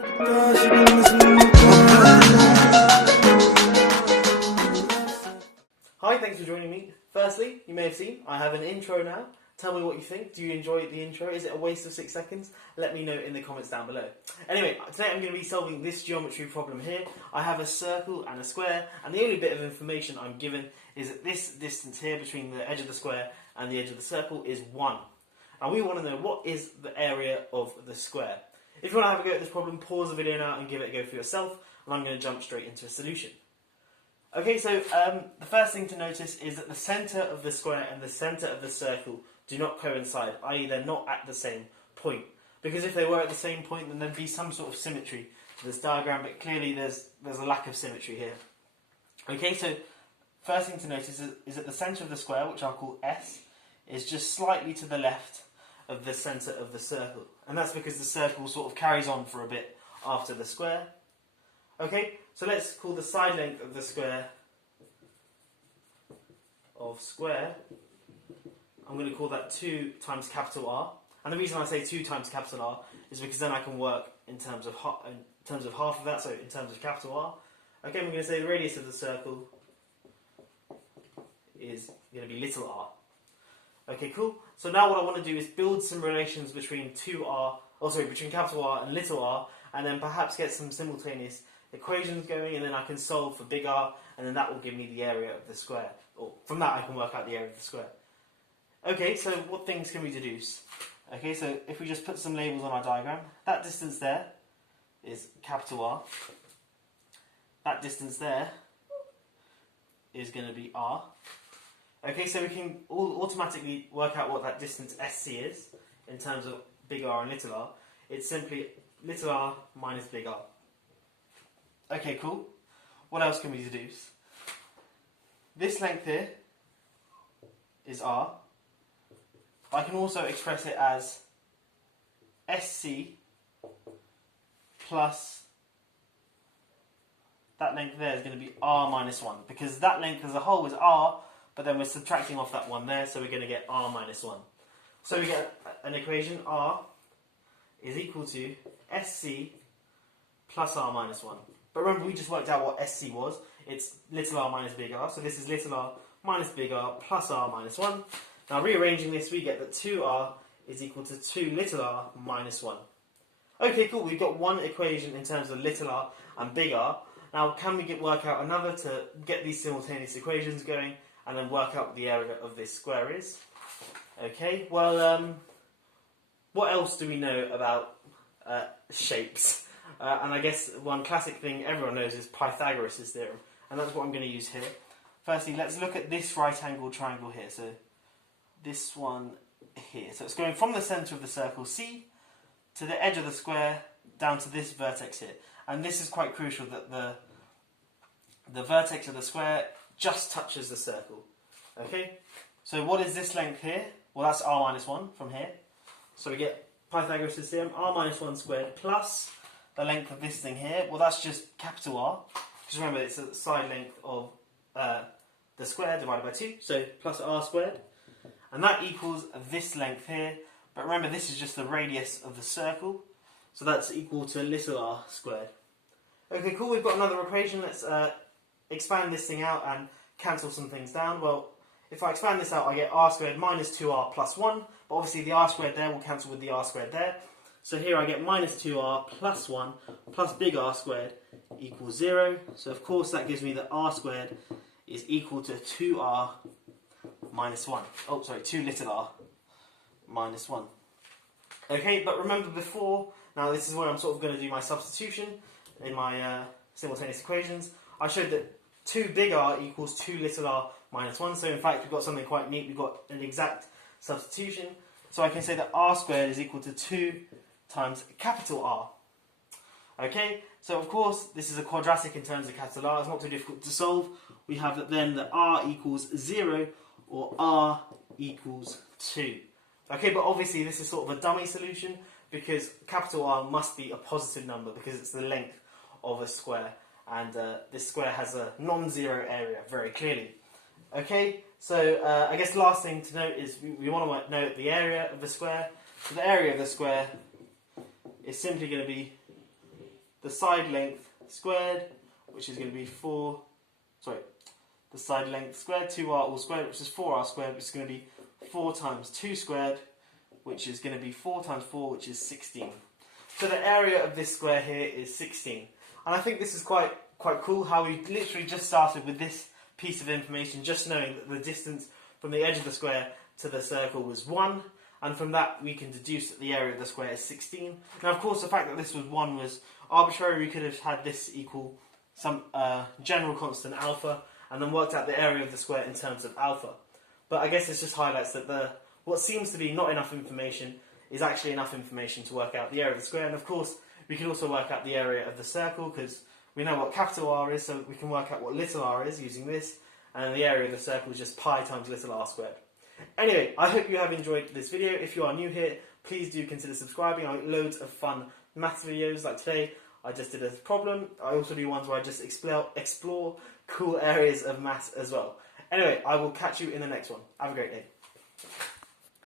Hi, thanks for joining me. Firstly, you may have seen I have an intro now. Tell me what you think. Do you enjoy the intro? Is it a waste of 6 seconds? Let me know in the comments down below. Anyway, today I'm going to be solving this geometry problem here. I have a circle and a square, and the only bit of information I'm given is that this distance here between the edge of the square and the edge of the circle is 1. And we want to know what is the area of the square. If you want to have a go at this problem, pause the video now and give it a go for yourself, and I'm going to jump straight into a solution. Okay, so the first thing to notice is that the centre of the square and the centre of the circle do not coincide, i.e. they're not at the same point. Because if they were at the same point, then there'd be some sort of symmetry to this diagram, but clearly there's a lack of symmetry here. Okay, so first thing to notice is that the centre of the square, which I'll call S, is just slightly to the left of the centre of the circle. And that's because the circle sort of carries on for a bit after the square. Okay, so let's call the side length of the square of square. I'm going to call that 2 times capital R. And the reason I say 2 times capital R is because then I can work in terms of half of that, so in terms of capital R. Okay, we're going to say the radius of the circle is going to be little r. Okay, cool. So now what I want to do is build some relations between between capital R and little r, and then perhaps get some simultaneous equations going, and then I can solve for big R, and then that will give me the area of the square. Or from that I can work out the area of the square. Okay, so what things can we deduce? Okay, so if we just put some labels on our diagram, that distance there is capital R. That distance there is going to be R. Okay, so we can automatically work out what that distance SC is in terms of big R and little r. It's simply little r minus big R. Okay, cool. What else can we deduce? This length here is R. I can also express it as SC plus that length there is going to be R minus 1, because that length as a whole is R, but then we're subtracting off that 1 there, so we're going to get R minus 1. So we get an equation, R is equal to SC plus R minus 1. But remember, we just worked out what SC was. It's little r minus big R, so this is little r minus big R plus R minus 1. Now rearranging this, we get that 2r is equal to 2 little r minus 1. Okay, cool, we've got one equation in terms of little r and big R. Now can we work out another to get these simultaneous equations going, and then work out what the area of this square is? Okay, well, what else do we know about shapes? And I guess one classic thing everyone knows is Pythagoras' theorem, and that's what I'm going to use here. Firstly, let's look at this right-angled triangle here, so this one here. So it's going from the centre of the circle C to the edge of the square down to this vertex here. And this is quite crucial, that the vertex of the square just touches the circle. Okay, so what is this length here? Well, that's r minus 1 from here. So we get Pythagoras' theorem, r minus 1 squared plus the length of this thing here. Well, that's just capital R, because remember it's the side length of the square divided by 2, so plus r squared. And that equals this length here, but remember this is just the radius of the circle, so that's equal to little r squared. Okay, cool, we've got another equation. Let's expand this thing out and cancel some things down. Well, if I expand this out, I get r squared minus 2r plus 1, but obviously the r squared there will cancel with the r squared there. So here I get minus 2r plus 1 plus big R squared equals 0. So of course that gives me that r squared is equal to 2r minus 1. Oh, sorry, 2 little r minus 1. Okay, but remember before, now this is where I'm sort of going to do my substitution in my simultaneous equations. I showed that 2 big R equals 2 little r minus 1. So in fact we've got something quite neat. We've got an exact substitution. So I can say that r squared is equal to 2 times capital R. Okay, so of course this is a quadratic in terms of capital R. It's not too difficult to solve. We have that then that R equals 0 or R equals 2. Okay, but obviously this is sort of a dummy solution, because capital R must be a positive number because it's the length of a square, and this square has a non-zero area very clearly. Okay, so I guess the last thing to note is we want to note the area of the square. So the area of the square is simply going to be the side length squared, which is going to be the side length squared, 2r all squared, which is 4r squared, which is going to be 4 times 2 squared, which is going to be 4 times 4, which is 16. So the area of this square here is 16. And I think this is quite cool how we literally just started with this piece of information, just knowing that the distance from the edge of the square to the circle was 1, and from that we can deduce that the area of the square is 16. Now of course the fact that this was 1 was arbitrary. We could have had this equal some general constant alpha, and then worked out the area of the square in terms of alpha. But I guess this just highlights that what seems to be not enough information is actually enough information to work out the area of the square. And of course we can also work out the area of the circle, because we know what capital R is, so we can work out what little r is using this, and the area of the circle is just pi times little r squared. Anyway, I hope you have enjoyed this video. If you are new here, please do consider subscribing. I make loads of fun maths videos. Like today, I just did a problem. I also do ones where I just explore cool areas of maths as well. Anyway, I will catch you in the next one. Have a great day.